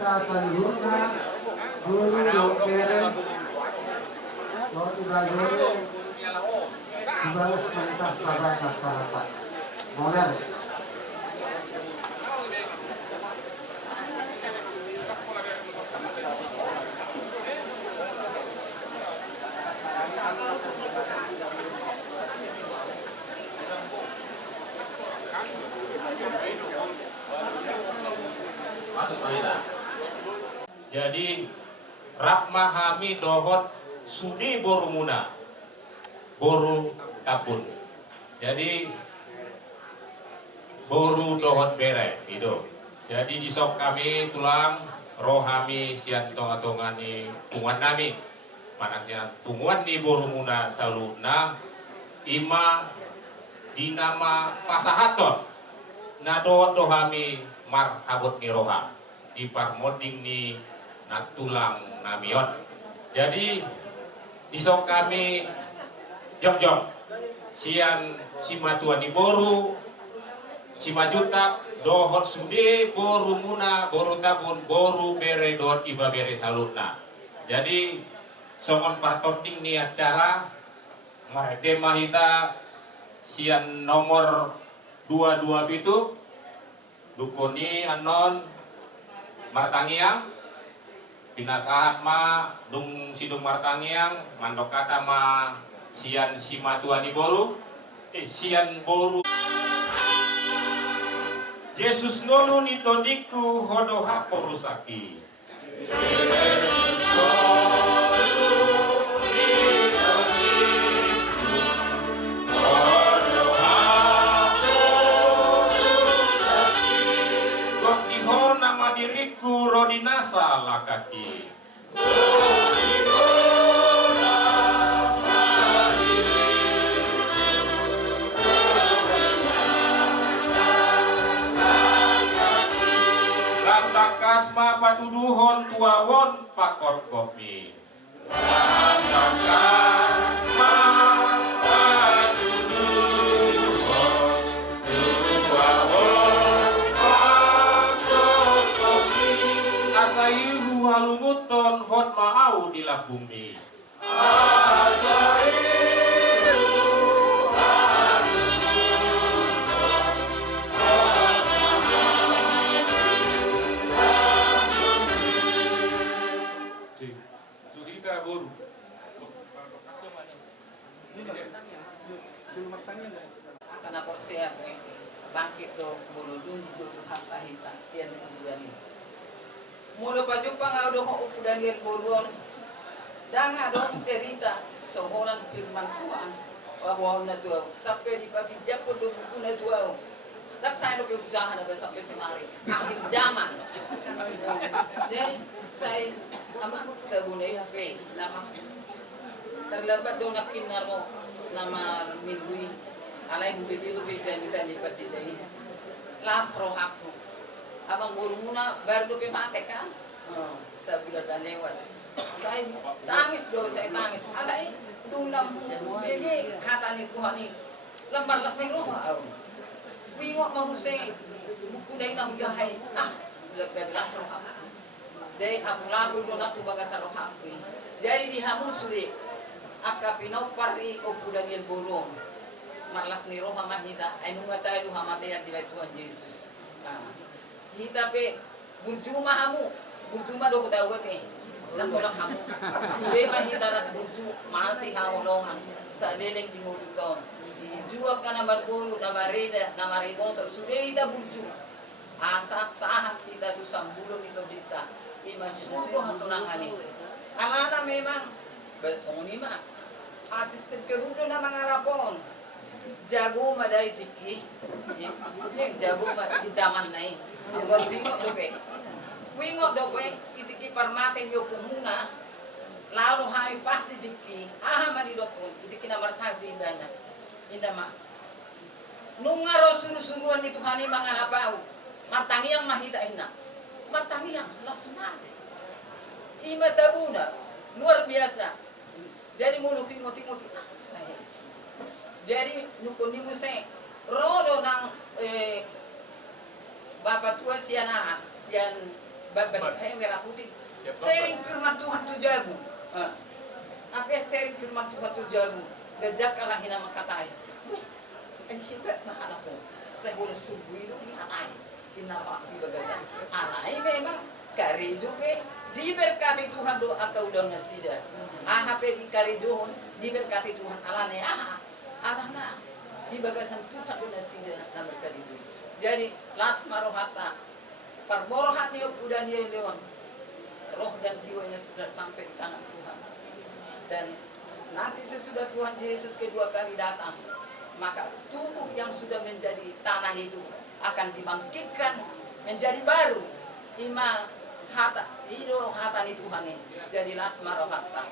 kita salihuna guru dokere lo udah guru dibalas kualitas taban masyarakat modern. Jadi Rahmahami dohot sudi borumuna boru tabun. Jadi boru dohot bere itu. Jadi disok kami tulang rohami sian tonga-tongani punguan nami. Manaknya punguan ni borumuna saluna ima dinama pasahaton. Na dohami marhabot ni roha di parmoding ni natulang namion. Jadi disok kami jom sian simatuan ni boru simajutak dohot sude boru muna boru tabun boru bere dohot iba bere salutna. Jadi songon partoding ni acara marede mahita sian nomor 22 itu dukoni anon martangiang pinasahat ma dung sidung martangiang mandok kata ma sian simatuani boru sian boru Yesus nonu nitodiku hodo haporusaki nama diriku rodinasa lakaki. Lantakasma patuduhon tuawon pakot kopi. Lantakasma asaihu halunguton hot maau di bumi. Suhita boru. Karena persiap bangkit do bolodung di jodoh hata hita sian kuburan ini. Mula pajupang ado ko upudan yer boruan danga dong cerita soholan firman Tuhan bahwa na tuaw sampai di pabijak po do buku na tuaw laksa do ke ujahan na sampai semari akhir zaman. Jadi saya ama tabunay hape nama terlambat do nakinar mo nama minggu alay bubiti do bita minta ni patidai las rohaku abang burunguna baru dope mate kan sebulan dan lewat saya tangis saya tangis alai dung lampung bege kata ni Tuhan ni lambar las ni roh au wingok mamuse buku dai na mujahai las roh jadi aku lalu do satu bagasa roh aku jadi dihamusuli akapinau pari opudan yel borong marlas ni roh mahita anu ngata lu hamate yang di Tuhan Yesus kita pe burjuma hamu burjuma do kita wate dan tolak hamu sudah mah kita rak burju masih hawolongan saleleng di muduton jua kana barburu nama reda nama riboto sudah kita burju asa sahat kita tu sambulon itu dita ima sudo hasunangani alana memang besoni mah asisten kerudo nama ngalapon jago madai tiki yang jago di zaman nai anggo wingok dope itiki parmaten yo pumuna lalu hai pasti diki mani dokun itiki nomor 1 bana indama nungaro suru-suruan itu hani mangan apau martangiang mahita ina martangiang langsung ada ima tabuna luar biasa jadi mulu ngoti-ngoti jadi nukun nimu se rodo nang bapak tua sian Batai merah putih. Sering firman Tuhan tu jago. Apa sering firman Tuhan tu jago. Gajak kalah hina makatai. Hebat mahal aku. Saya boleh subuh itu dihatai. Inapa di bagasan. Anai memang karizupe diberkati Tuhan doa kau daun nasida. HP di karizuhun diberkati Tuhan alane alana di bagasan Tuhan doa nasida na berkati itu. Jadi las marohata perborohan niyo udah niyo leon. Roh dan jiwanya sudah sampai di tangan Tuhan. Dan nanti sesudah Tuhan Yesus kedua kali datang, maka tubuh yang sudah menjadi tanah itu akan dibangkitkan menjadi baru. Ima hata, ido hata ni Tuhan ni. Jadi las marohata.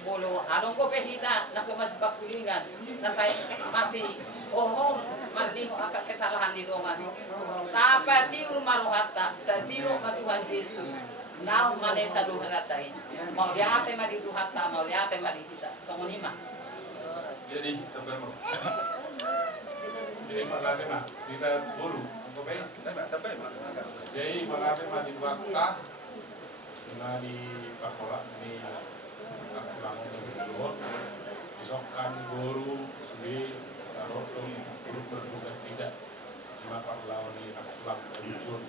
Bolo adong ko pehita na sumas bakulingan na saya masih marlino akak kesalahan di dongan. Tapatiur marohata, tatiur na Tuhan Yesus. Now manesa duhalatai. Mau lihat ma di duhata, mau lihat ma di kita. Songonima. Jadi teman jadi makanya mah kita buru untuk tapi jadi makanya mah di wakta dengan di pakola ini aku bangun dari luar isokan guru sendiri taruh guru berduga tidak lima lawan di aku pulang terjun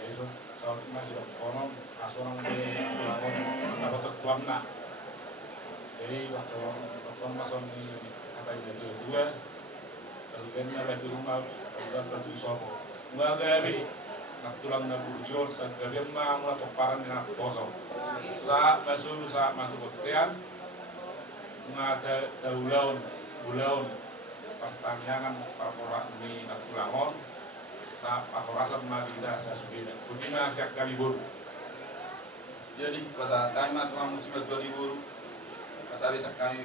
jadi soal masih konon asorang di bangun dapat terkuam nak jadi waktu orang masuk di kata yang dua lalu kan lagi rumah udah tentu sopo nggak gabi nak tulang na burjol sa gabi mah mulai keparan dengan kosong sa masuk buktian nggak ada bulaun pertanyaan pakorak ini nak tulangon sa pakorasan mah kita sa subida kunina siap kali buru jadi pas time mah tuang mesti berdua di buru pas habis kali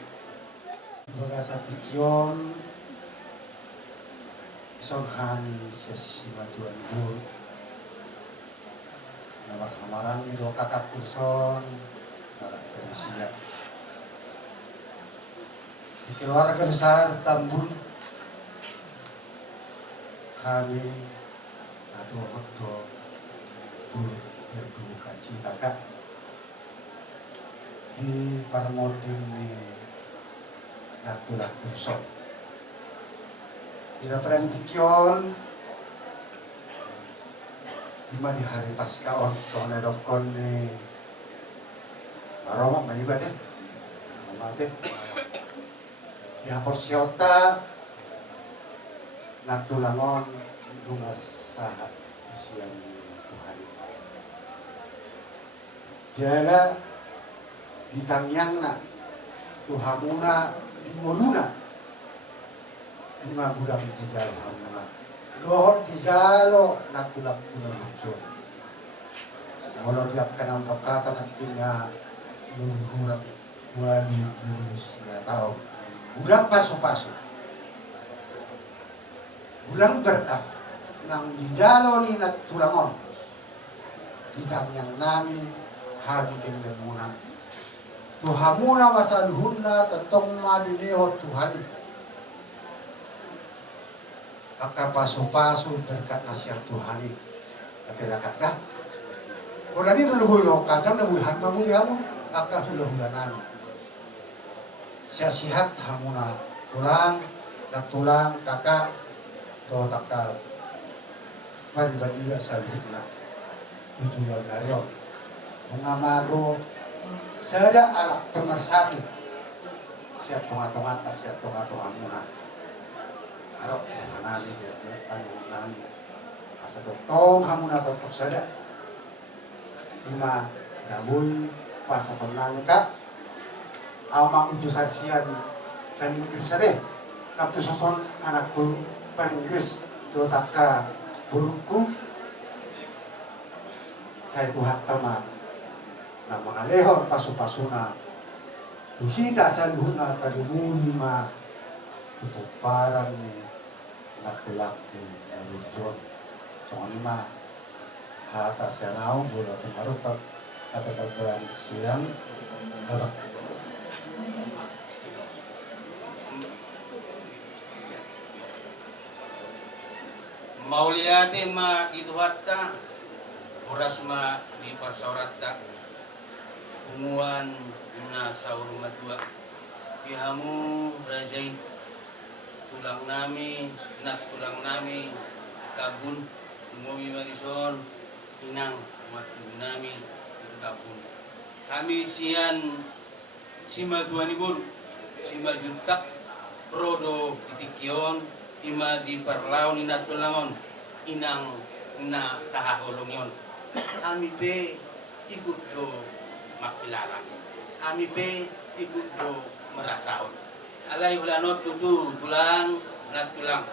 Bagasa tikyon songhani sesima tuan guru nama kamarang ido kakak kurson kakak terisiak di keluarga besar Tambun kami adoh guru berduka cita kak di Parmodim di Natulah Kurson tidak pernah dikyon lima di hari Paskaon tohne dokon ni maroma mahibat ya mamate di hapor siota natulangon lumas sahat siang Tuhan jala ditangyang na tuhamuna dimoluna lima bulan di jalo hamuna dohot di jalo natulak kuna muncul walau diap kanam bakata nantinya luluhuran wali lulus nggak tahu udah pasu ulang berkat nang di jalo ni natulangon ditang yang nami hari kelemuna tuhamuna masaluhunna tetong madileho Tuhani akan pasu berkat nasihat Tuhani kata dah kalau ni dulu boleh kadang dah boleh hamba boleh kamu akan sudah bulan sihat hamuna tulang kakak doa takal bagi salihna tujuan darion mengamago sada anak pemersatu siap tonga-tonga siap tonga-tonga muna harap mengenali dia mengenali asa tong hamuna totok sada lima dabui pas atau nangka ama utusan sian dan Inggris sade kaptu soton anak tu Inggris do takka buruku saya tuhat tama na mga lehor pasu-pasuna tuhita sa luhuna kadumuni ma tutuparan ni nakulaku na lujon so ma hata siya naong bula tumarutap sa tagabayan siyang harap Mauliate ma ituhatta oras ma di parsaorat tak unguan na saur madua pihamu rajai tulang nami nak tulang nami tabun ngowi marison inang matu nami tabun kami sian sima tuani guru sima juntak rodo itikion ima di parlaun inat tulangon inang na tahaholongyon kami pe ikut do makilala kami pe ikut do merasaon alai hulanot tutu tulang nat tulang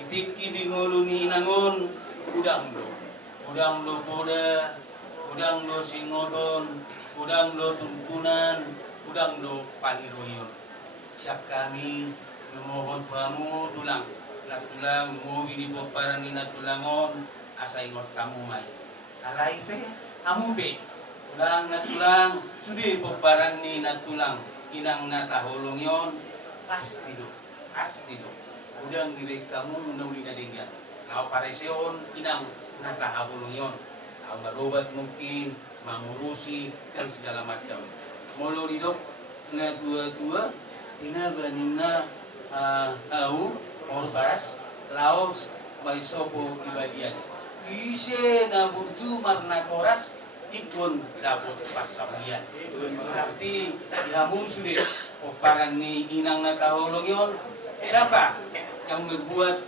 itiki di ngolu ni inangon udang do poda udang do singodon udang do tuntunan udang do paniroyon siap kami memohon kamu tulang nat tulang nguwi di poparan ni nat tulangon asa ingot kamu mai alai pe kamu pe ulang nat tulang sudi poparan ni nat tulang inang nata holong yon pasti do udang direk kamu nauli na dingyan kau pareseon inang nata holong yon kau ngarobat mungkin mengurusi dan segala macam molo didok na tua tina banina au or baras laos may sopo ibadian ise na burju marna koras ikon dapat pasawian berarti kamu sudah oparan ni inang nataholong yon siapa yang berbuat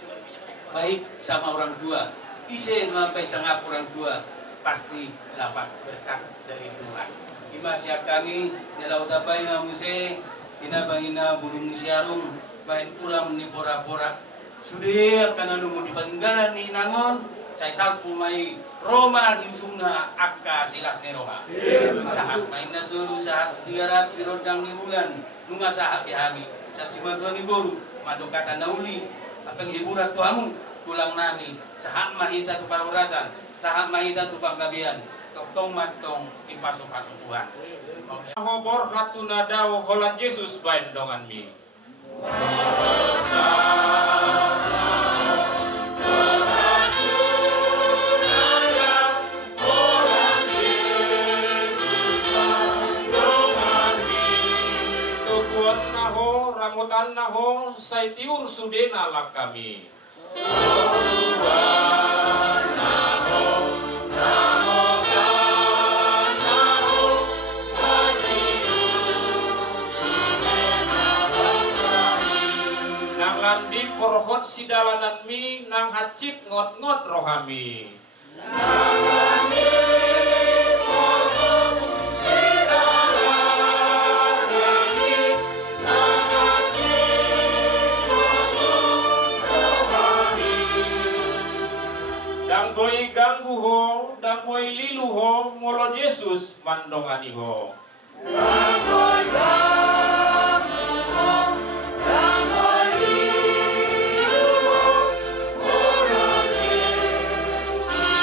baik sama orang tua ise sampai sangat orang tua pasti dapat berkat dari Tuhan ima siap kami dalam utapai na muse tina bangina burung siarung bain uram ni pora-pora sudah kana nunggu di peninggalan ni nangon saya salpu mai Roma di sumna akka silas neroha sahat main nasulu sahat tiaras dirodang ni bulan nunga sahat dihami cacima tuan ni boru madokata nauli apa hiburat tuamu tulang nami sahat mahita tu parurasan sahat mahita tu panggabian tong matong di pasu-pasu Tuhan Hobor hatuna daw holan Yesus bain dongan mi. Tukuan naho ramutan naho say tiur sudena lak kami. Di porhot si dalanan mi nang hacip ngot-ngot rohami. Danggoi ganggu ho, danggoi lilu ho, molo Yesus mandongani ho. Danggoi ganggu ho, danggoi lilu ho, molo Yesus mandongani ho.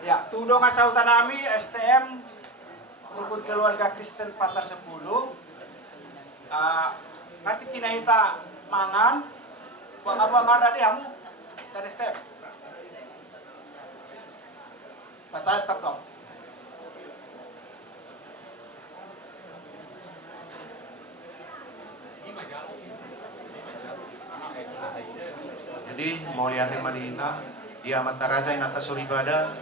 Ya, tudong asautan nami STM Rukun Keluarga Kristen Pasar 10. Nanti kinahita mangan, buang-buangan tadi kamu dan STM. Pasal tetap dong. Jadi mau lihat Madinah dia mataraja in atas suribada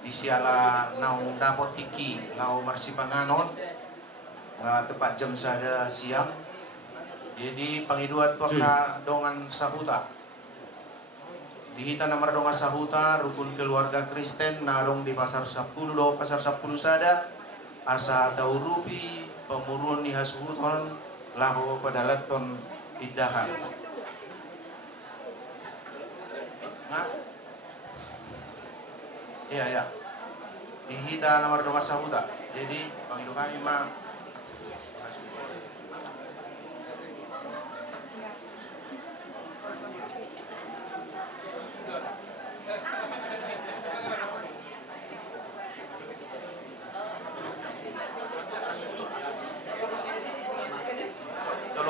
di siala naung dapot tiki lau marsipanganon tepat jam sada siang. Jadi pangiduat tuaka dongan sahuta dihita nomor dongan sahuta Rukun Keluarga Kristen narong di pasar 10 do pasar 10 sada asa daurupi pemurun ni hasuhuton lahu pada leton idahan Nah. Iya, ya. Dihita nomor 2 sahuda. Jadi, panggil kami mah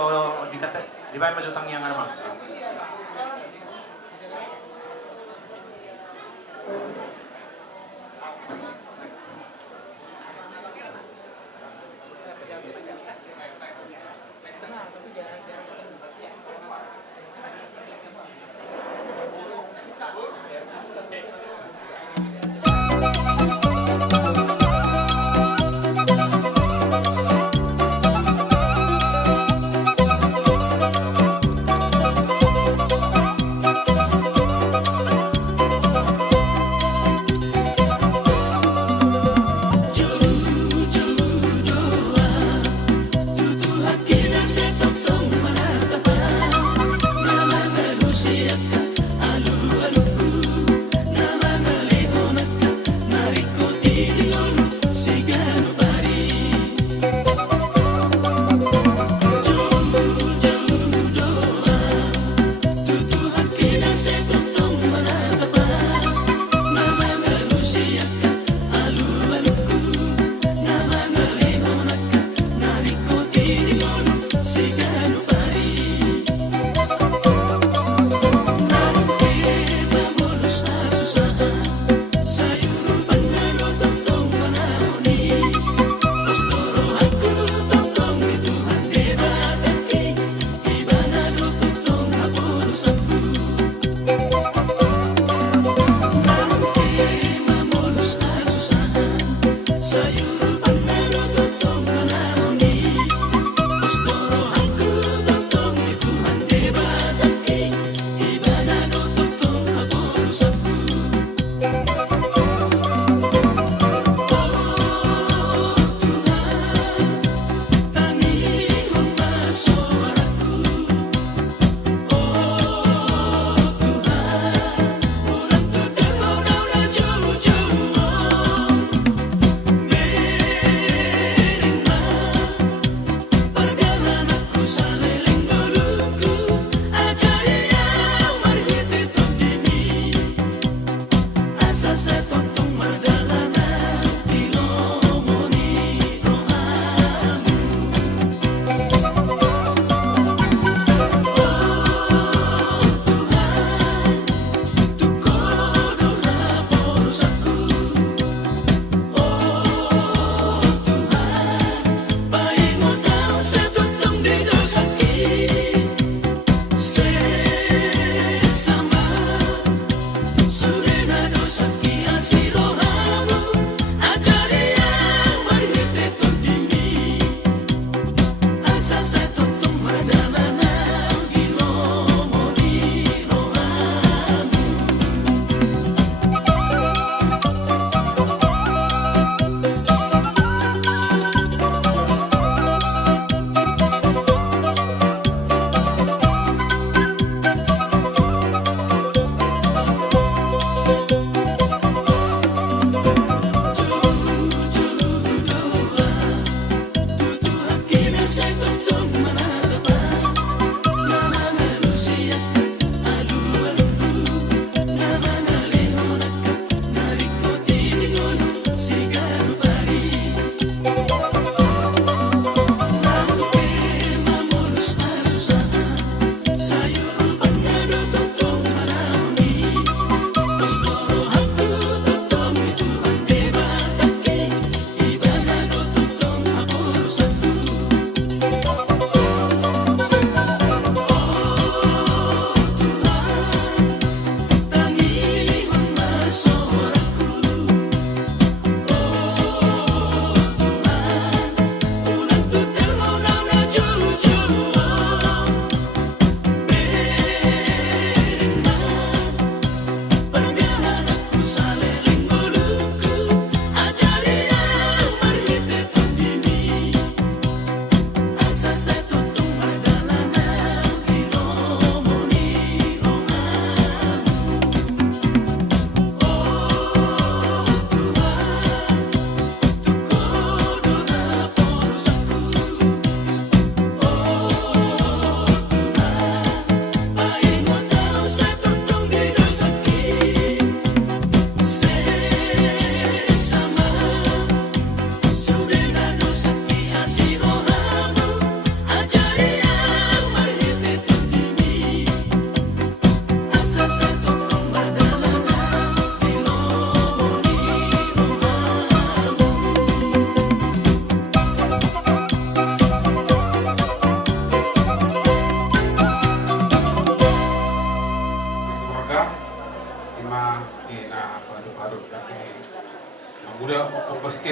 kalau dikata dibayar maju tang yang mah.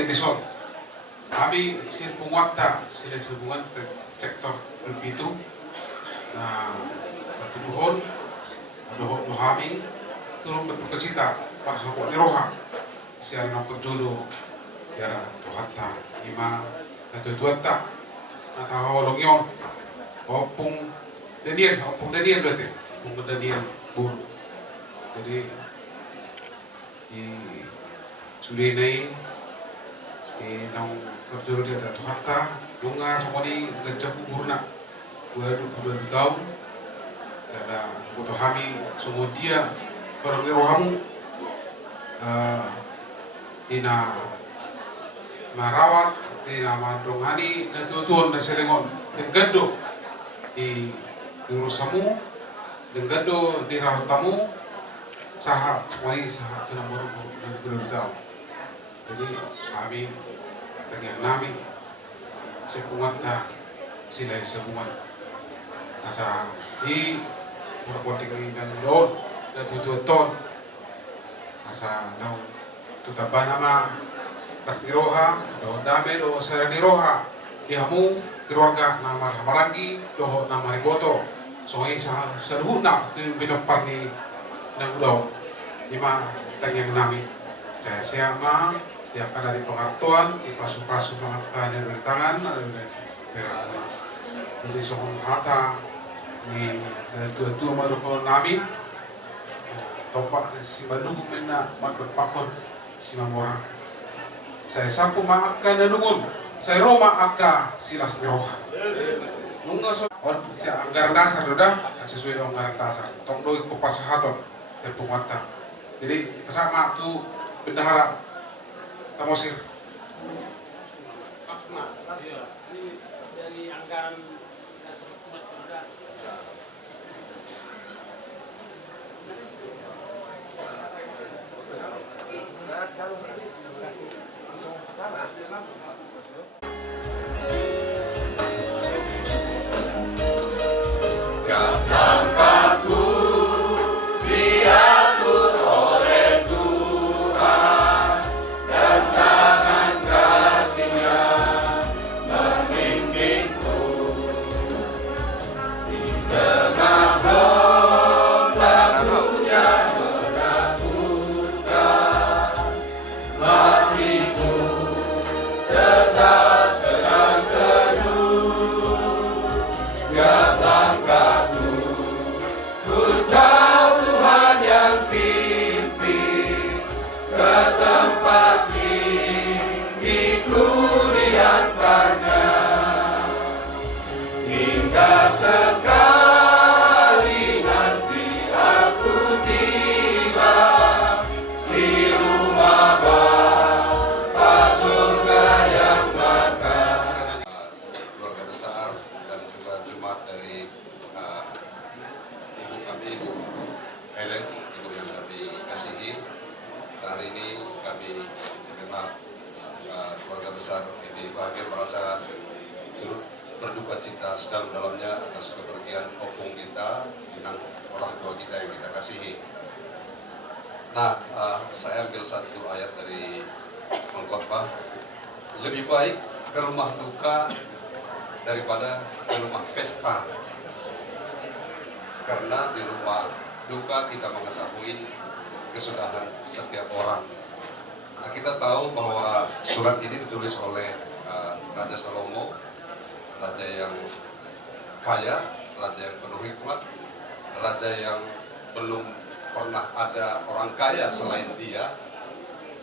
Indisol. Kami sila pungwakta sila sa hubungan ke sektor itu na patuduhon adoh kami turun berduka para hapok niroha siya ng perjudo yara tuhatta ima natutuatta natahawalong yon opung Daniel dote pung Daniel bur jadi di sulinay nang perjudo dia tuhatta dunga somoni gajah kurna dua tahun ada foto kami semua dia orang rohamu ina marawat ina madongani na tutuan na selengon denggado di urusamu denggado di rawatamu saha wali saha kena baru tahu jadi kami dengan nami sepungatna sila sepungat asa di berpoting dan doon dan tututon asa daw tutaba nama pas niroha do dame do sara niroha ihamu keluarga nama marangi do nama riboto soalnya sa duhuna binopar ni nang udaw lima tanyang nami saya siapa tiap dari pengartuan di pasu-pasu pengartuan dari tangan dari sohon hata ni tua-tua marupon namin topak si Bandung mena magpakon si Mamora saya sapu maaka na dungun saya Roma aka silas Roha nunga so si anggaran dasar doda sesuai dengan anggaran dasar tong doi ko pasahaton dan pungwata jadi bersama tu bendahara Tamosir dari anggaran dasar umat juga. Berduka cita sedalam-dalamnya atas kepergian opung kita, inang orang tua kita yang kita kasihi. Nah, saya ambil satu ayat dari Al-Qur'an. Lebih baik ke rumah duka daripada ke rumah pesta. Karena di rumah duka kita mengetahui kesudahan setiap orang. Nah, kita tahu bahwa surat ini ditulis oleh Raja Salomo, raja yang kaya, raja yang penuh hikmat, raja yang belum pernah ada orang kaya selain dia.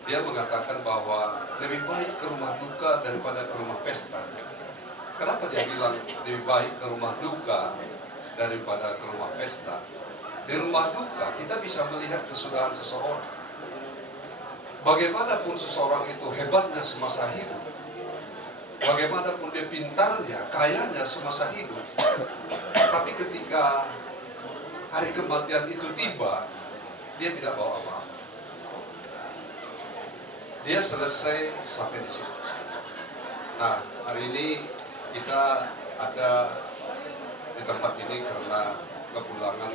Dia mengatakan bahwa lebih baik ke rumah duka daripada ke rumah pesta. Kenapa dia bilang lebih baik ke rumah duka daripada ke rumah pesta? Di rumah duka kita bisa melihat kesudahan seseorang. Bagaimanapun seseorang itu hebatnya semasa hidup, bagaimanapun dia pintarnya, kayanya semasa hidup, tapi ketika hari kematian itu tiba, dia tidak bawa apa-apa. Dia selesai sampai di situ. Nah, hari ini kita ada di tempat ini karena kepulangan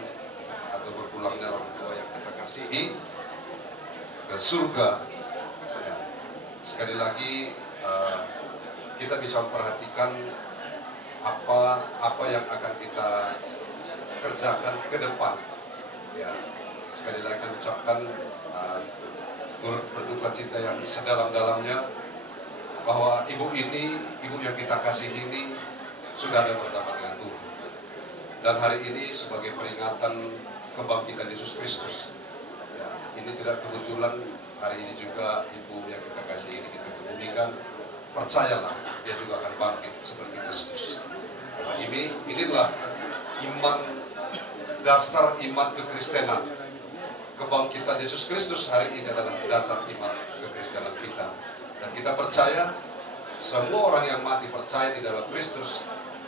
atau berpulangnya orang tua yang kita kasihi ke surga. sekali lagi kita bisa memperhatikan apa yang akan kita kerjakan ke depan. Ya, sekali lagi kami ucapkan turut berduka cita yang sedalam-dalamnya bahwa ibu yang kita kasih ini sudah ada bersama dengan Tuhan. Dan hari ini sebagai peringatan kebangkitan Yesus Kristus. Ya, ini tidak kebetulan hari ini juga ibu yang kita kasih ini kita kebumikan. Percayalah, dia juga akan bangkit seperti Kristus. Karena inilah iman, dasar iman kekristenan. Kebangkitan Yesus Kristus hari ini adalah dasar iman kekristenan kita. Dan kita percaya, semua orang yang mati percaya di dalam Kristus,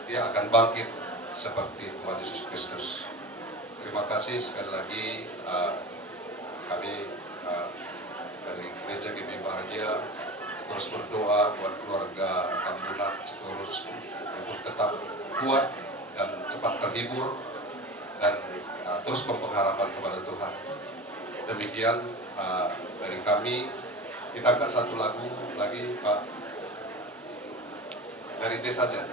dia akan bangkit seperti Tuhan Yesus Kristus. Terima kasih sekali lagi kami dari Gereja GBI Bahagia terus berdoa buat keluarga Tambunan terus untuk tetap kuat dan cepat terhibur dan terus berpengharapan kepada Tuhan. Demikian dari kami. Kita angkat satu lagu lagi, Pak, dari D saja.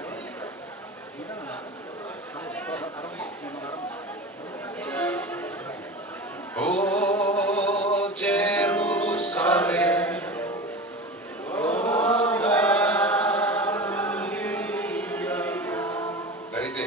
Oh Jerusalem, dari D.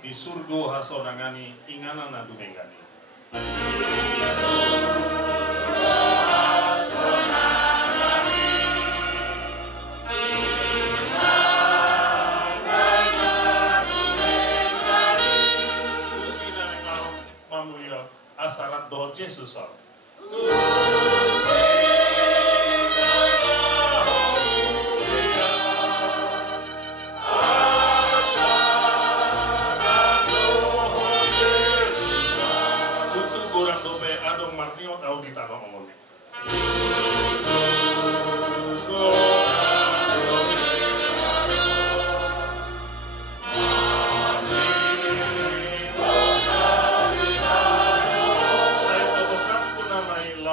Di surga hasonangani inganan adu mengani. syarat doa Yesus. Tutu gorang dope adong marniot au di tanah omol.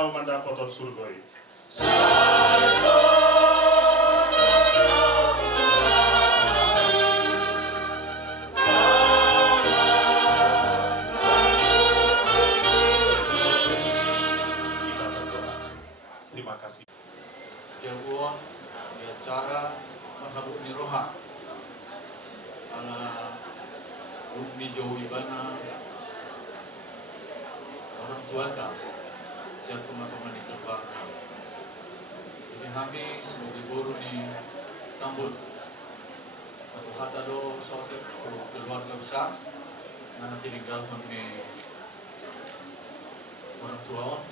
Mandapoton surgoi. Kita berdoa. Terima kasih. Jawa di acara Mahabuk Niroha ala Umi Jawa Ibana orang tua tak siap teman-teman di depan. Jadi kami sebagai guru di Tambun atau kata do sotek keluarga besar nanti tinggal kami orang tua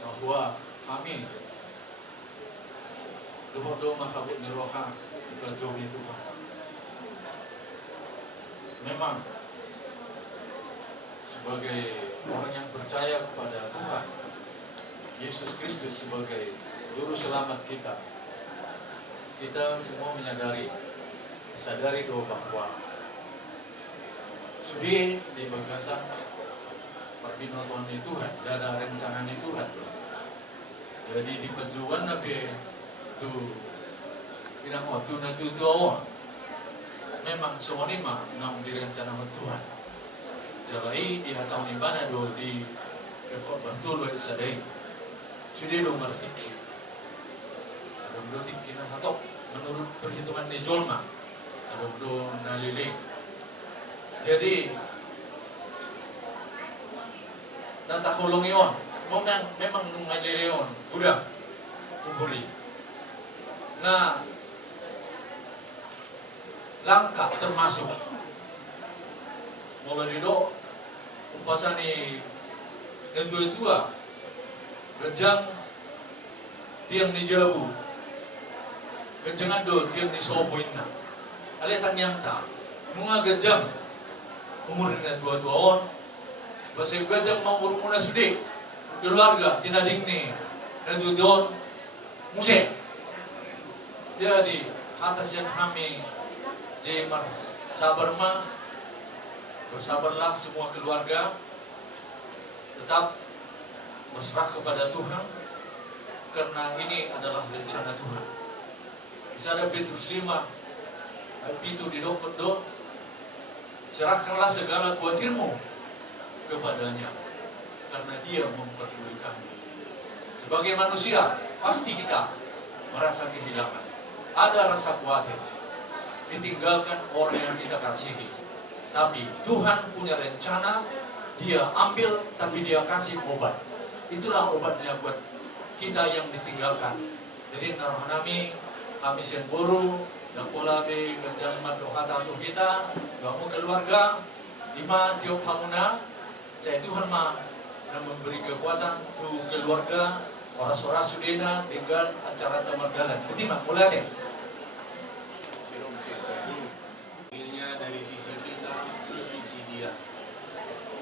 bahwa kami do Mahabuk Niroha Jauh itu memang sebagai orang yang percaya kepada Tuhan Yesus Kristus sebagai Juru Selamat kita, kita semua sadari bahwa sudah di bagasan perpinoton Tuhan, ada rencana Tuhan. Jadi di perjuangan Nabi itu bilang waktu itu awal memang semua ini mah nang direncanakan Tuhan. Jalai di hatau ni bana do di ekor betul wa sadai. Sudah do ngerti. Ada do tikina hatau menurut perhitungan ni jolma. Ada do naliling. Jadi nata holongion, memang nungalileon. Udah kumpuli. Nah, langkah termasuk mulai do upasani tua gejang tiang ni jabu gejangan do tiang ni sopoinna ale tanyanta munga gejang umur ni tua on basa gejang mau umur muna sudik keluarga tinading ni don muse jadi atas yang kami jemar sabar ma bersabarlah semua keluarga, tetap berserah kepada Tuhan, karena ini adalah rencana Tuhan. Bisa ada Petrus 5, itu di do, serahkanlah segala khawatirmu kepadanya, karena Dia memperdulikanmu. Sebagai manusia, pasti kita merasa kehilangan. Ada rasa khawatir, ditinggalkan orang yang kita kasihi. Tapi Tuhan punya rencana, Dia ambil, tapi Dia kasih obat. Itulah obatnya buat kita yang ditinggalkan. Jadi kami sen buru, dan pola be kejaman doa tatu kita, kamu keluarga, 5 tiop hamuna, saya Tuhan mah dan memberi kekuatan tu keluarga, orang-orang sudena dengan acara tamardalan. Jadi mah mulai deh. Dari sisi kita ke sisi Dia.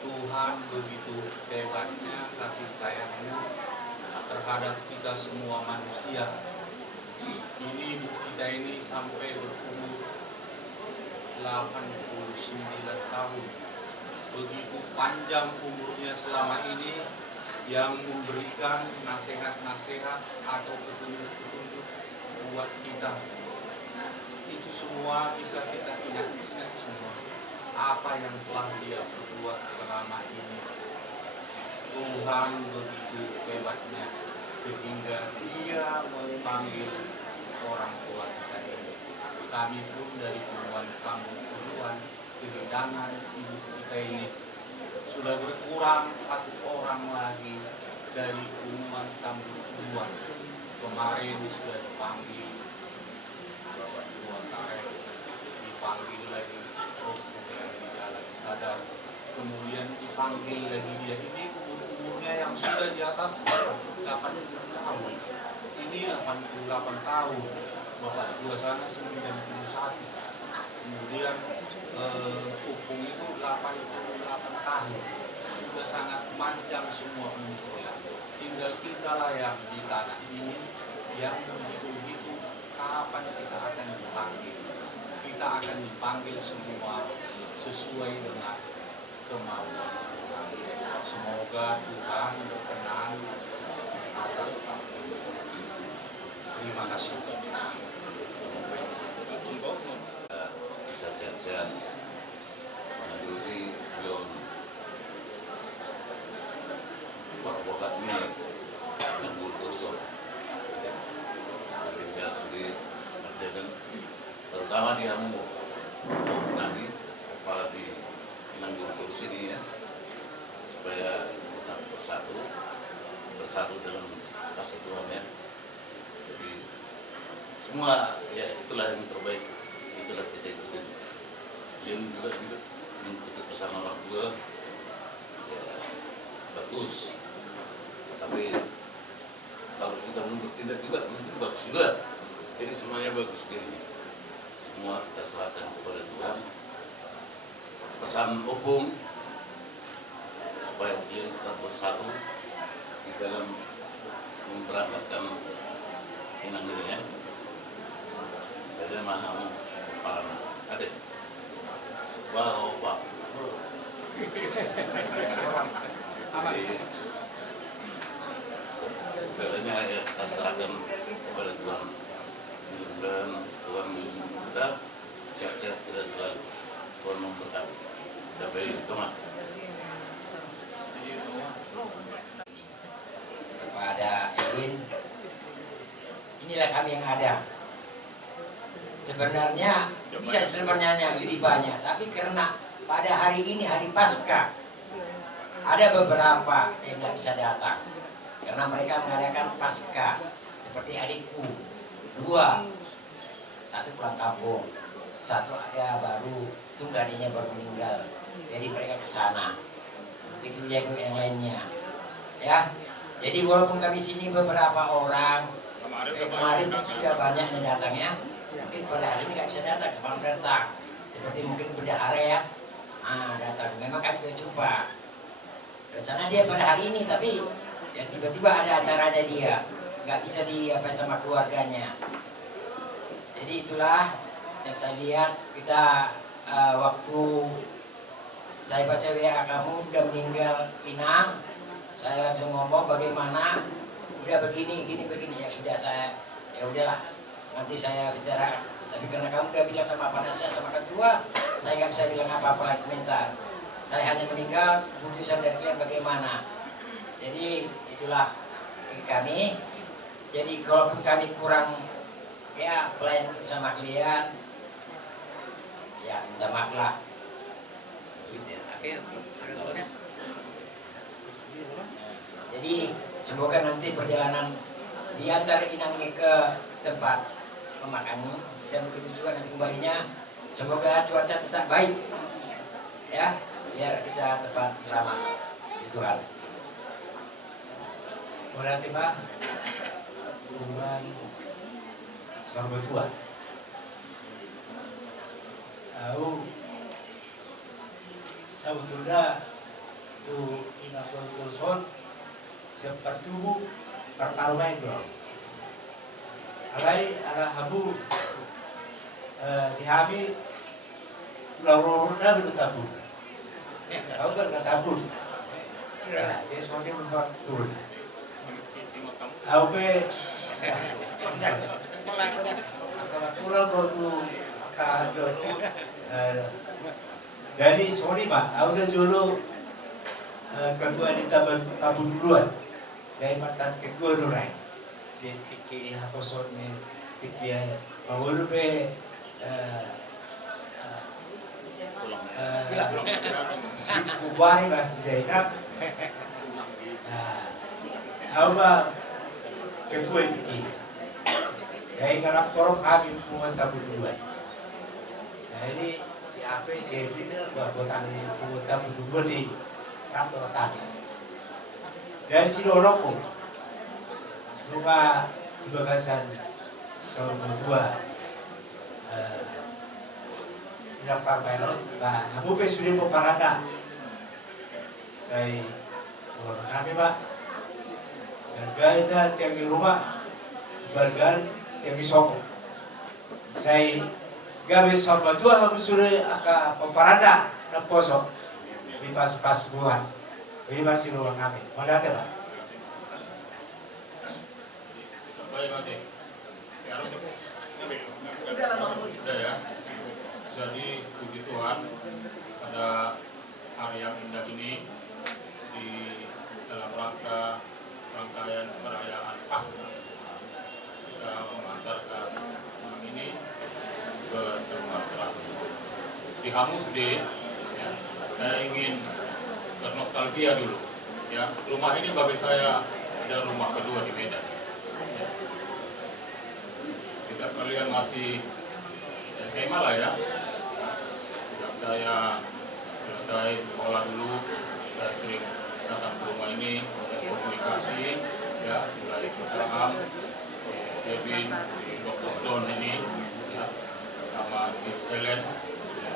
Tuhan begitu hebatnya kasih sayangnya terhadap kita semua manusia. Ini kita ini sampai berumur 89 tahun. Begitu panjang umurnya selama ini, yang memberikan nasihat-nasihat atau petunjuk-petunjuk buat kita. Itu semua bisa kita ingat-ingat semua. Apa yang telah Dia perbuat selama ini. Tuhan begitu hebatnya sehingga Dia memanggil orang tua kita ini. Kami pun dari puluhan kampung puluhan kehilangan ibu kita ini. Sudah berkurang 1 orang lagi dari puluhan kampung puluhan. Kemarin sudah dipanggil Bapak Tua Tarik, dipanggil lagi terus kemudian di jalan sadar. kemudian dipanggil lagi dia. Ini umurnya yang sudah di atas 80 tahun. Ini 88 tahun. Bapak dua sana 91. Kemudian Upung itu 88 tahun. Sudah sangat panjang semua umurnya. Tinggal kita lah yang di tanah ini yang begitu-begitu kapan kita akan dipanggil. Kita akan dipanggil semua sesuai dengan kemauan Tuhan. Semoga Tuhan berkenan atas apa. Terima kasih. Bisa sehat-sehat. Menduduki belum berbokat ni yang berurusan. Jadi dia sulit berjalan, terutama di kamu nanti kepala di Nanggur Kurus ini ya, supaya tetap bersatu dalam kasih Tuhan ya. Jadi semua ya itulah yang terbaik, itulah kita ikutin. Yang juga mengikuti pesan orang tua ya bagus, tapi kalau kita mau bertindak juga mungkin bagus juga. Jadi semuanya bagus dirinya, semua kita serahkan kepada Tuhan. Pesan Opung supaya kalian tetap bersatu di dalam memberangkatkan Inang ini ya. Saya mahamu para ate. Wow, Pak. Jadi segalanya ya kita serahkan kepada Tuhan. Mudah-mudahan Tuhan kita sehat-sehat kita selalu. Tuhan memberkati. Kita baik teman. Kepada Edwin, inilah kami yang ada. Sebenarnya bisa sebenarnya lebih banyak, tapi karena pada hari ini hari Paskah ada beberapa yang nggak bisa datang karena mereka mengadakan Paskah. Seperti adikku 2, 1 pulang kampung, 1 ada baru tunggu adiknya baru meninggal, jadi mereka ke sana. Begitu juga yang lainnya, ya. Jadi walaupun kami sini beberapa orang, kemarin sudah banyak yang datang ya. Mungkin pada hari ini nggak bisa datang, semalam datang. Seperti mungkin bendahara ya, datang. Memang kami sudah jumpa. Rencana dia pada hari ini, tapi ya tiba-tiba ada acaranya dia, nggak bisa apa sama keluarganya. Jadi itulah yang saya lihat. Kita waktu saya baca WA kamu sudah meninggal Inang, saya langsung ngomong bagaimana, udah begini ya sudah saya ya udahlah. Nanti saya bicara, tapi karena kamu udah bilang sama penasihat sama ketua, saya nggak bisa bilang apa-apa lagi komentar. Saya hanya meninggal, keputusan dari kalian bagaimana. Jadi itulah kami. Jadi kalaupun kami kurang ya pelayan sama kalian, ya minta maaf lah. Jadi semoga nanti perjalanan diantar Inang ini ke tempat pemakan dan begitu juga nanti kembalinya semoga cuaca tetap baik ya, biar kita tepat selamat di Tuhan. Berarti Pak hubungan sama Tuhan tahu sebetulnya tu Inang Kurson seperti tubuh perparuman dong. Alai ala habu dihami laurona begitu tabun. Tahu kan kata tabun? Nah, saya soalnya membuat turun. Aku be kurang waktu kado. Jadi sorry Pak, aku udah dulu ketua di tabun duluan. Dari matan ketua dulu di tiki haposone tiki mawulu be si kubari mas Zainab Alba ketua tiki dari ngarap torong kami pungan tabu duluan. Nah ini si Ape, si Edwin buat tani anggota berdua di Raptor Tani. Dari Sidoroko, rumah di Bagasan Saur Berdua, Inak Parmainon, Pak Hamupe sudah peparanda. Saya orang kami Pak, bergain dan tiangi rumah, bergain tiangi soko. Saya gawe Saur Berdua kamu sudah aka peparanda dan posok di pas Tuhan. Ini masih ruang kami. Mau datang Pak? Baik, Mati. Sudah ya. Jadi puji Tuhan pada hari yang indah ini di dalam rangka rangkaian perayaan Paskah kita mengantarkan malam ini ke tempat terakhir. Di Hamu Sude, ya, saya ingin bernostalgia dulu. Ya, rumah ini bagi saya adalah rumah kedua di Medan. Ya. Jika kalian masih SMA lah ya, sejak saya selesai sekolah dulu, saya sering datang ke rumah ini komunikasi, ya, mulai Abraham, Kevin, Dr. Don ini, ya, sama Helen, ya,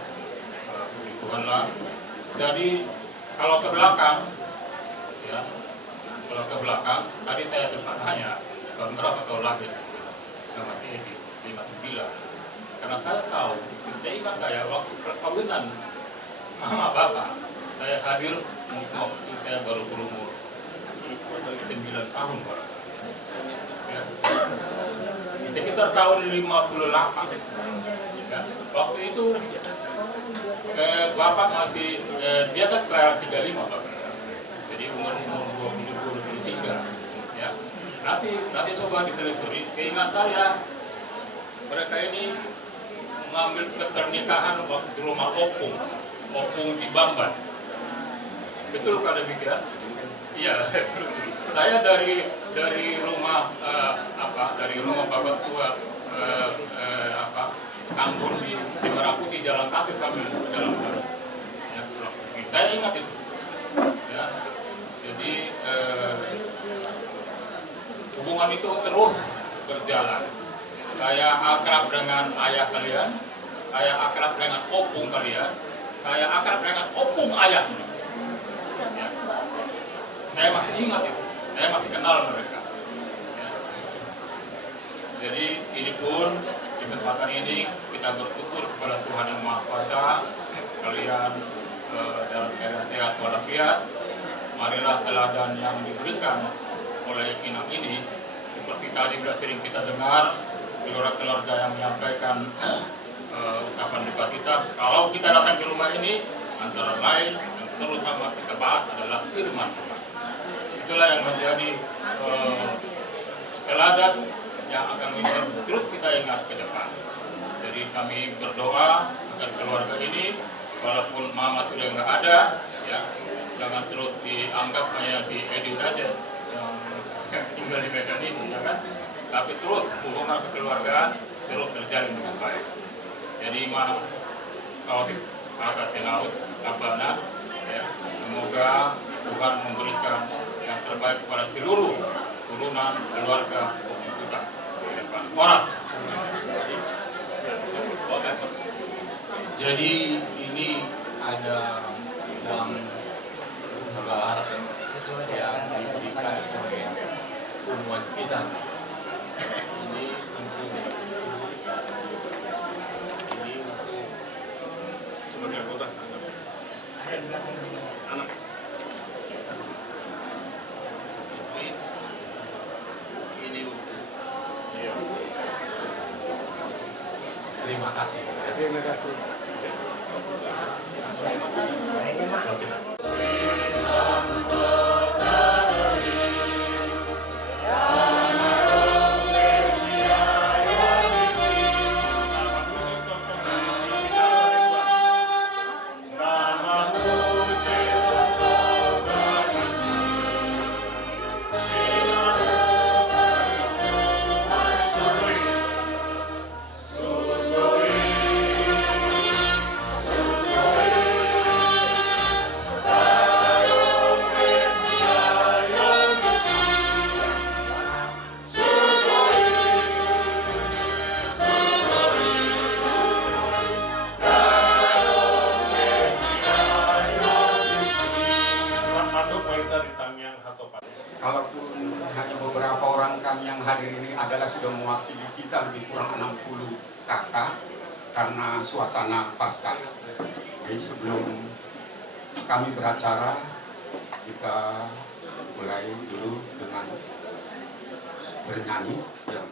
puji Tuhan lah. Jadi kalau ke belakang, ya, kalau ke belakang, tadi saya sempat tanya, berapa tahun lahir? Sama si Edi, 59. Karena saya tahu, saya ingat saya waktu perkawinan mama bapak, saya hadir waktu saya baru berumur 9 tahun barang. Ya. Sekitar tahun 58. Ya. Waktu itu bapak masih dia kan kelahiran 35 bapak. Jadi umur 23. Ya. Nanti coba ditelusuri. Keingat saya mereka ini mengambil pernikahan waktu di rumah Opung di Bamban. Betul kan demikian? Iya. Saya dari rumah dari rumah bapak tua Anggur di Meraputi jalan kaki kami ke dalam sana. Ya, saya ingat itu. Ya. Jadi hubungan itu terus berjalan. Saya akrab dengan ayah kalian, saya akrab dengan opung kalian, saya akrab dengan opung ayah. Ya. Saya masih ingat itu, saya masih kenal mereka. Ya. Jadi ini pun kesempatan ini kita bersyukur kepada Tuhan Yang Maha Kuasa, kalian dalam keadaan sehat walafiat. Marilah teladan yang diberikan oleh Inang ini, seperti tadi sudah sering kita dengar, keluarga-keluarga yang menyampaikan ucapan duka kita. Kalau kita datang ke rumah ini, antara lain yang terus sama kita bahas adalah firman Tuhan. Itulah yang menjadi teladan yang akan terus kita ingat ke depan. Jadi kami berdoa agar keluarga ini, walaupun mama sudah nggak ada, ya, jangan terus dianggap hanya si Edi aja yang tinggal di Medan ini, ya kan? Tapi terus hubungan kekeluargaan terus terjalin dengan baik. Jadi kawatib agak laut abana, ya, semoga Tuhan memberikan yang terbaik kepada seluruh turunan keluarga kita ke depan. Orang. Jadi ini ada dalam gambar yang diberikan oleh umat kita. Ini untuk sebagai anggota anak. Ini untuk terima kasih. Terima kasih. suasana Paskah. Jadi sebelum kami beracara, kita mulai dulu dengan bernyanyi. Ya.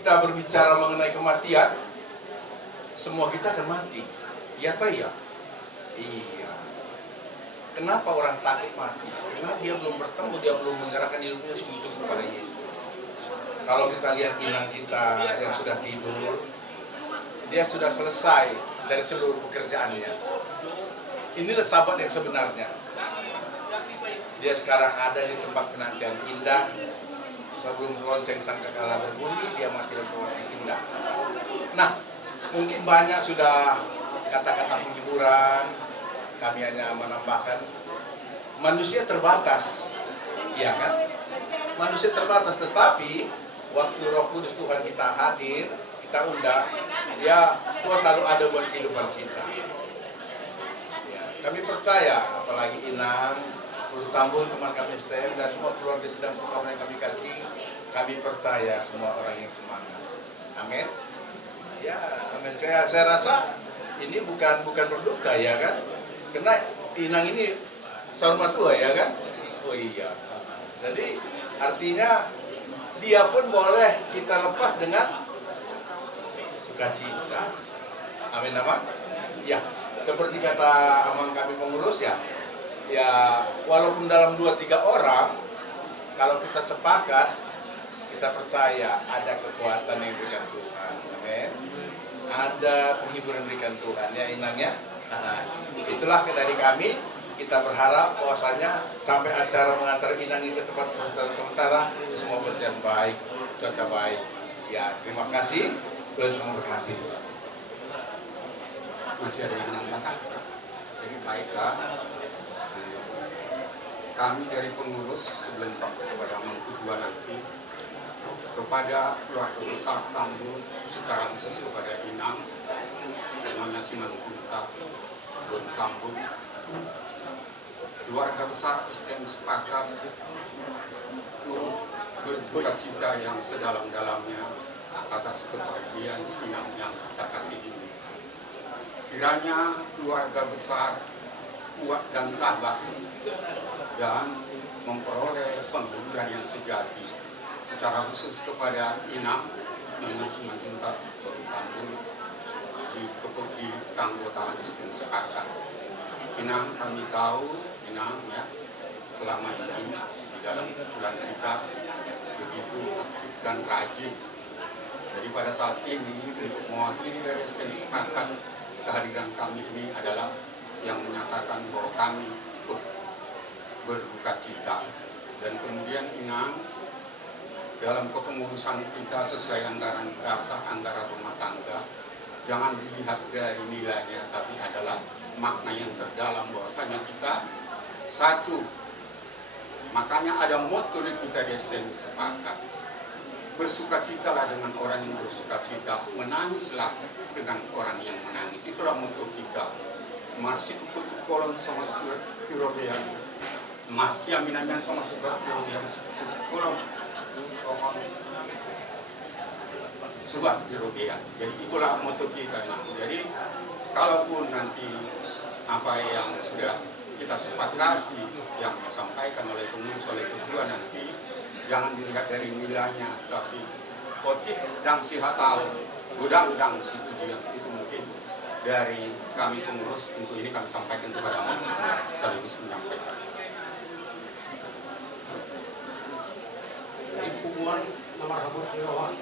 Kita berbicara mengenai kematian, semua kita akan mati. Ya toh ya? Iya. Kenapa orang takut mati? Karena dia belum bertemu, dia belum menyerahkan hidupnya sungguh kepada Yesus. Kalau kita lihat inang kita yang sudah tidur, dia sudah selesai dari seluruh pekerjaannya. Inilah sahabat yang sebenarnya. Dia sekarang ada di tempat penantian indah. Sebelum lonceng sangkakala berbunyi, dia masih dalam tempat yang indah. Nah, mungkin banyak sudah kata-kata penghiburan. Kami hanya menambahkan, manusia terbatas, ya kan? Manusia terbatas, tetapi waktu Roh Kudus Tuhan kita hadir, kita undang, ya Tuhan selalu ada buat kehidupan kita. Ya, kami percaya, apalagi Inang, Guru Tambun, teman kami STM, dan semua keluarga sedang yang kami kasih, kami percaya semua orang yang semangat. Amin. Ya, amin. Saya rasa ini bukan berduka, ya kan? Karena Inang ini sahur tua, ya kan? Oh iya. Jadi artinya dia pun boleh kita lepas dengan sukacita. Amin, Amang. Ya, seperti kata Amang kami pengurus, ya. Ya, walaupun dalam 2-3 orang, kalau kita sepakat, kita percaya ada kekuatan yang diberikan Tuhan. Amin. Ada penghiburan diberikan Tuhan, ya Inang ya. Nah, itulah dari kami. Kita berharap bahwasanya sampai acara mengantar Inang ini ke tempat persekutuan sementara, semua berjalan baik, cuaca baik. Ya, terima kasih. Tuhan semua berkati. Masih ada Inang belakang. Jadi baiklah. Kami dari pengurus sebelum sampai kepada mengkutuan nanti, kepada keluarga besar Tambun, secara khusus kepada Inang, Nyonya Simangunta, Don Tambun, keluarga besar STM sepakat turut berduka cita yang sedalam-dalamnya atas kepergian Inang yang kita kasih ini. Kiranya keluarga besar kuat dan tabah dan memperoleh penghiburan yang sejati, secara khusus kepada Inang Nyonya Simanjuntak Don Tambun di keanggotaan STM sepakat. Inang, kami tahu Inang ya selama ini di dalam bulan kita begitu aktif dan rajin. Jadi pada saat ini untuk mewakili dari STM sepakat, kehadiran kami ini adalah yang menyatakan bahwa kami ikut berduka cita. Dan kemudian Inang dalam kepengurusan kita sesuai anggaran dasar, anggaran rumah tangga, jangan dilihat dari nilainya, tapi adalah makna yang terdalam bahwasanya kita satu. Makanya ada motto di kita di STM sepakat, bersukacitalah dengan orang yang bersukacita, menangislah dengan orang yang menangis. Itulah motto kita. Masih kutu kolon sama surat pirobean, masih aminannya sama surat pirobean, kolon surat pirobean. Jadi itulah motto kita. Nah, jadi kalaupun nanti apa yang sudah kita sepakati yang disampaikan oleh pengurus oleh ketua nanti jangan dilihat dari nilainya, tapi otik dan si hatal, gudang dan si tujuan itu mungkin dari kami pengurus untuk ini kami sampaikan kepada sekaligus menyampaikan. Hubungan nomor habut Jawa,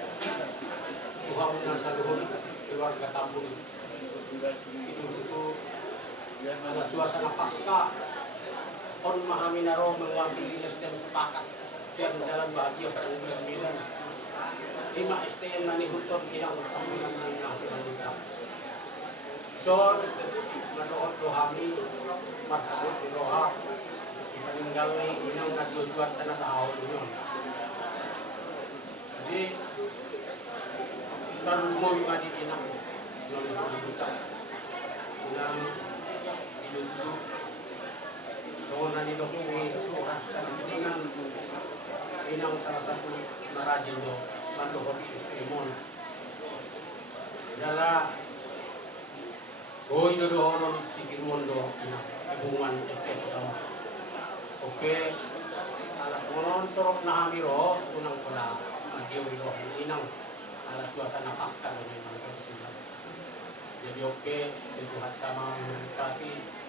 Tuhan Nasaluhun, keluarga Tambun. Itu ada suasana pasca. Pon Mahaminaro mewakili STM sepakat siang jalan bahagia pada bulan 9. 5 STM nani huton inang tambunan nang lanjutan. So, menurut dohami marhabut doha meninggal inang nadjujuan tanah tahun ini. Jadi baru mau mandi inang lanjutan. Inang hidup soalnya di dokter surat dengan inang salah satu narajin do bantu hobi istimon adalah koi do honon sikirmon do inang hubungan estet utama. Oke, alas monon sorok na hamiro unang pula dia wiro inang alas suasana pasca do memang terus. Jadi oke itu hatta mau berkati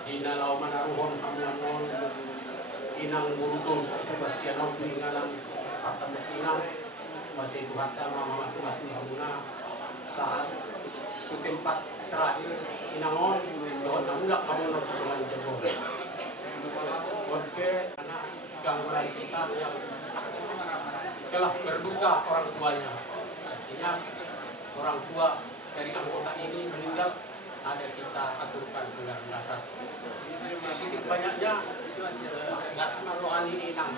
Dinalau manaruhon kamuanon inang buntus itu bastianon peninggalan asam inang masih itu hatta mama masing-masing hamuna saat itu tempat terakhir inangon doon na ulak kamu dengan jago. Oke, anak gangguan kita yang telah berduka orang tuanya. Pastinya orang tua dari anggota ini meninggal, ada kita aturkan dengan dasar. Sedikit banyaknya dasar rohani inang.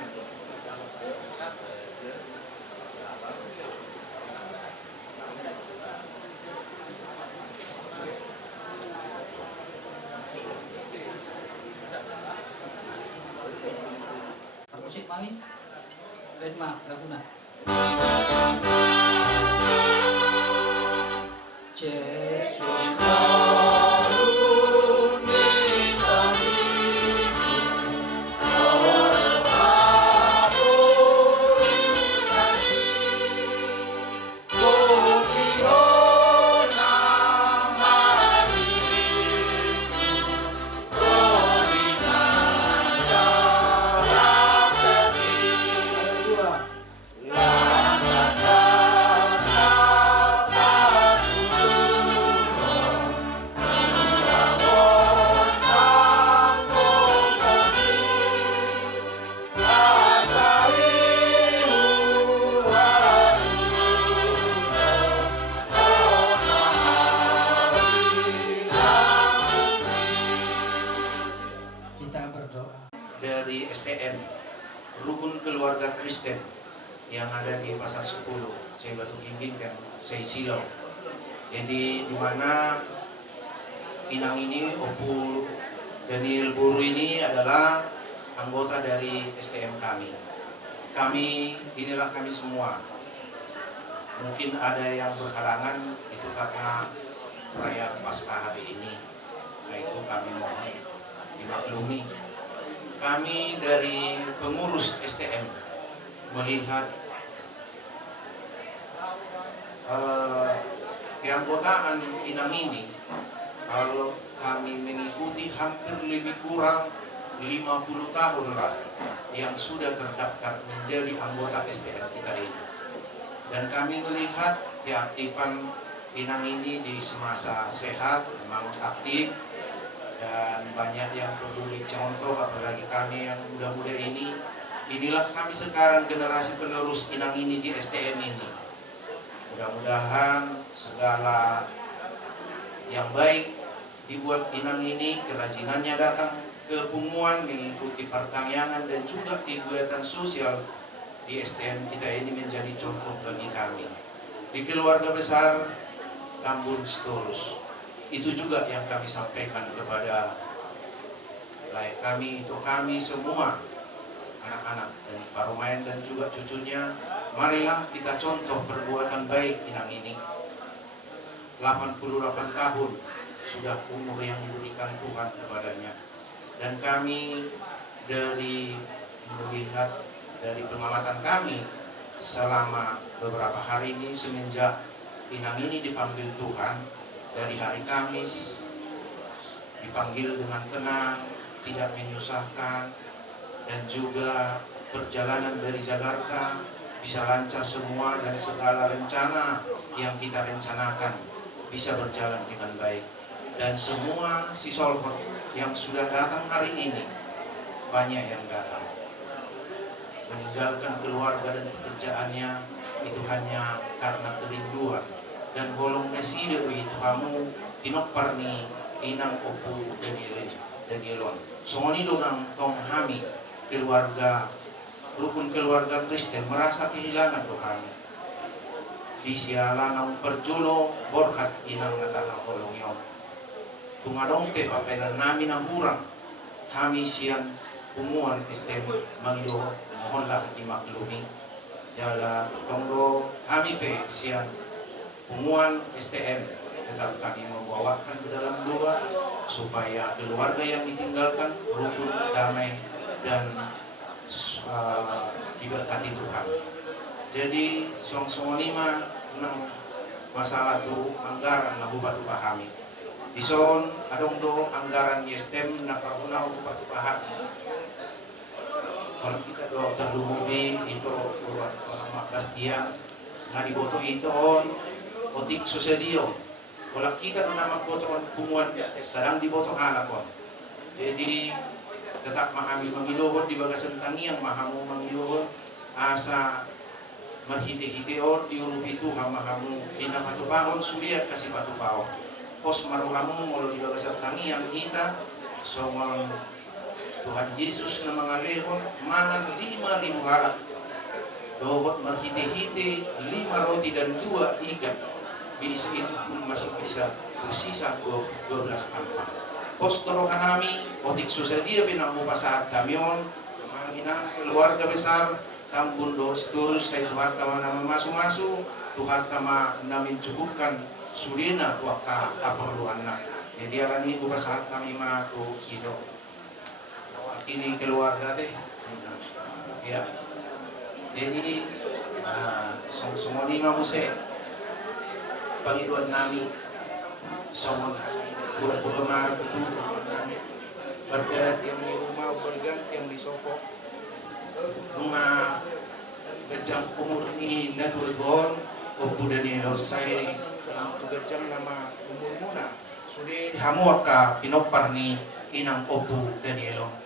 Musik main, Bedma Laguna. Jesus. Dari STM Rukun Keluarga Kristen yang ada di Pasar 10, saya Batu Gingging dan saya Silau. Jadi di mana inang ini, Opu Daniel Boru ini adalah anggota dari STM kami. Inilah kami semua. Mungkin ada yang berhalangan itu karena perayaan Paskah hari ini. Nah itu kami mohon dimaklumi. Kami dari pengurus STM melihat keanggotaan inang ini, kalau kami mengikuti hampir lebih kurang 50 tahun lah yang sudah terdaftar menjadi anggota STM kita ini. Dan kami melihat keaktifan inang ini di semasa sehat, memang aktif, dan banyak yang perlu dicontoh, apalagi kami yang muda-muda ini. Inilah kami sekarang generasi penerus inang ini di STM ini. Mudah-mudahan segala yang baik dibuat inang ini, kerajinannya datang ke Punguan, mengikuti pertanyaan dan juga kegiatan sosial di STM kita ini menjadi contoh bagi kami. Di keluarga besar Tambun Sitorus, itu juga yang kami sampaikan kepada kami, itu kami semua anak-anak dan Parumain dan juga cucunya, marilah kita contoh perbuatan baik inang ini. 88 tahun sudah umur yang diberikan Tuhan kepadanya. Dan kami dari melihat dari pengamatan kami selama beberapa hari ini semenjak Inang ini dipanggil Tuhan dari hari Kamis, dipanggil dengan tenang, tidak menyusahkan, dan juga perjalanan dari Jakarta bisa lancar semua dan segala rencana yang kita rencanakan bisa berjalan dengan baik. Dan semua sisolhot yang sudah datang hari ini, banyak yang datang meninggalkan keluarga dan pekerjaannya itu hanya karena kerinduan dan golong nasiru itu kamu tinokparni inang opu dan elon songoni dogang tong kami keluarga rukun keluarga Kristen merasa kehilangan doh kami di siala nang perjulo borkat inang nataka kolong yon tungadong pe papelan nami nang hurang kami siang umuan STM Mangido mohonlah dimaklumi jala tonggo kami pe siang umuan STM tetap kami membawakan ke dalam doa supaya keluarga yang ditinggalkan rukun, damai dan diberkati Tuhan. Jadi song lima enam masalah tu anggaran na bupatu pahami. Di son adong do anggaran STM na paguna bupatu pahami. Kalau kita do terlumubi itu orang Makastian na diboto itu on otik susedio. Kalau kita do nama boto on pumuan kadang diboto halakon. Jadi tetap mahami mangiluhon di bagasan tangiang mahamu mangiluhon asa marhite-hite on diurupi Tuhan mahamu dinapatupahon suliat kasih patupahon. Pos maruhamu molo di bagasan tangiang kita somang Tuhan Yesus na mangalehon mangan 5.000 halak dohot marhite-hite 5 roti dan 2 ikan bisa itu pun masih bisa bersisa 12 ampang pos torokan kami otik susah dia binamu pasahat kamion manginaan keluarga besar tambun dos terus saya Tuhan kama nama masu-masu Tuhan kama namin cukupkan sulina tuaka keperluan nak jadi alani pasahat kami mah tu gitu ini keluarga teh ya jadi semua lima muse pangiduan nami semua dua mah itu bergerak yang di rumah berganti yang di sopok rumah gejang umur ini nadurgon opu dan saya gejang nama umur muna sudah hamuak ka pinopar ni inang opu dan elong.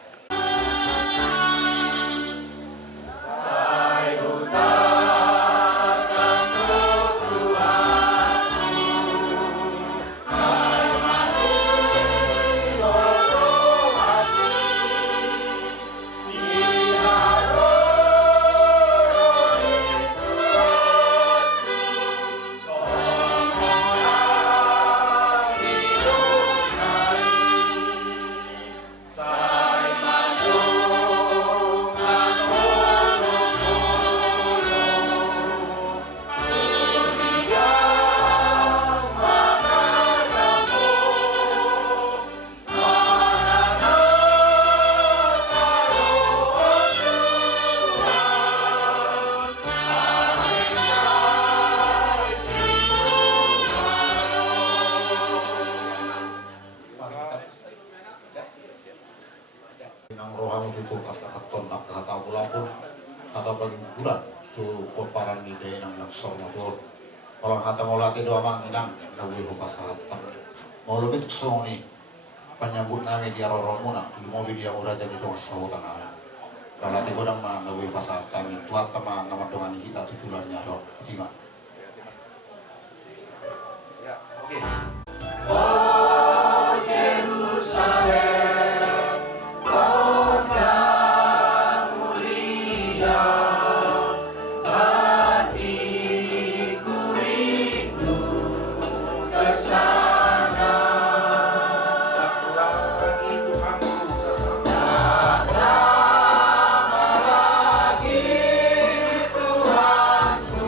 Orang kata molate doa manginang nawi rupas hatam. Mau lebih soni penyambut nami dia roromu nak di mobil dia udah jadi tuang sautan ala. Kalau di godang mah nawi rupas hatam itu apa mah nama dengan kita tujuannya roh ketiga. Ya, oke. Oh Jerusalem, kota mulia. Tuhanku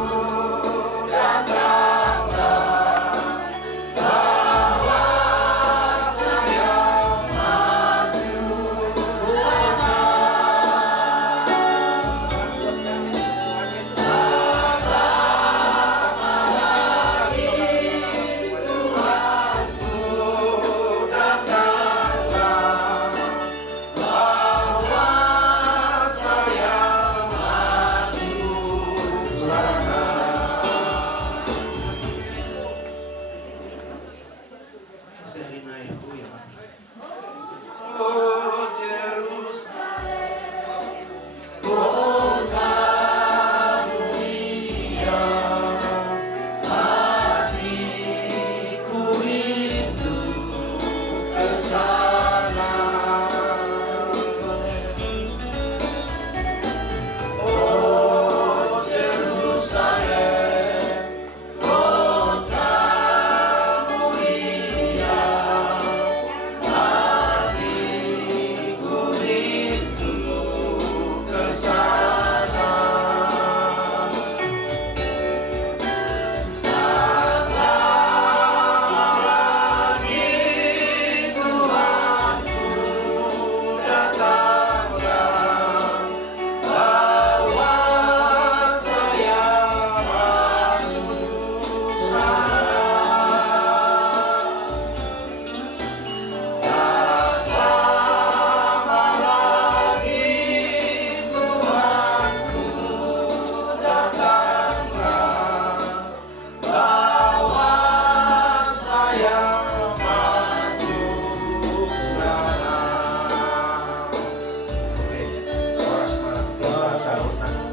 Laut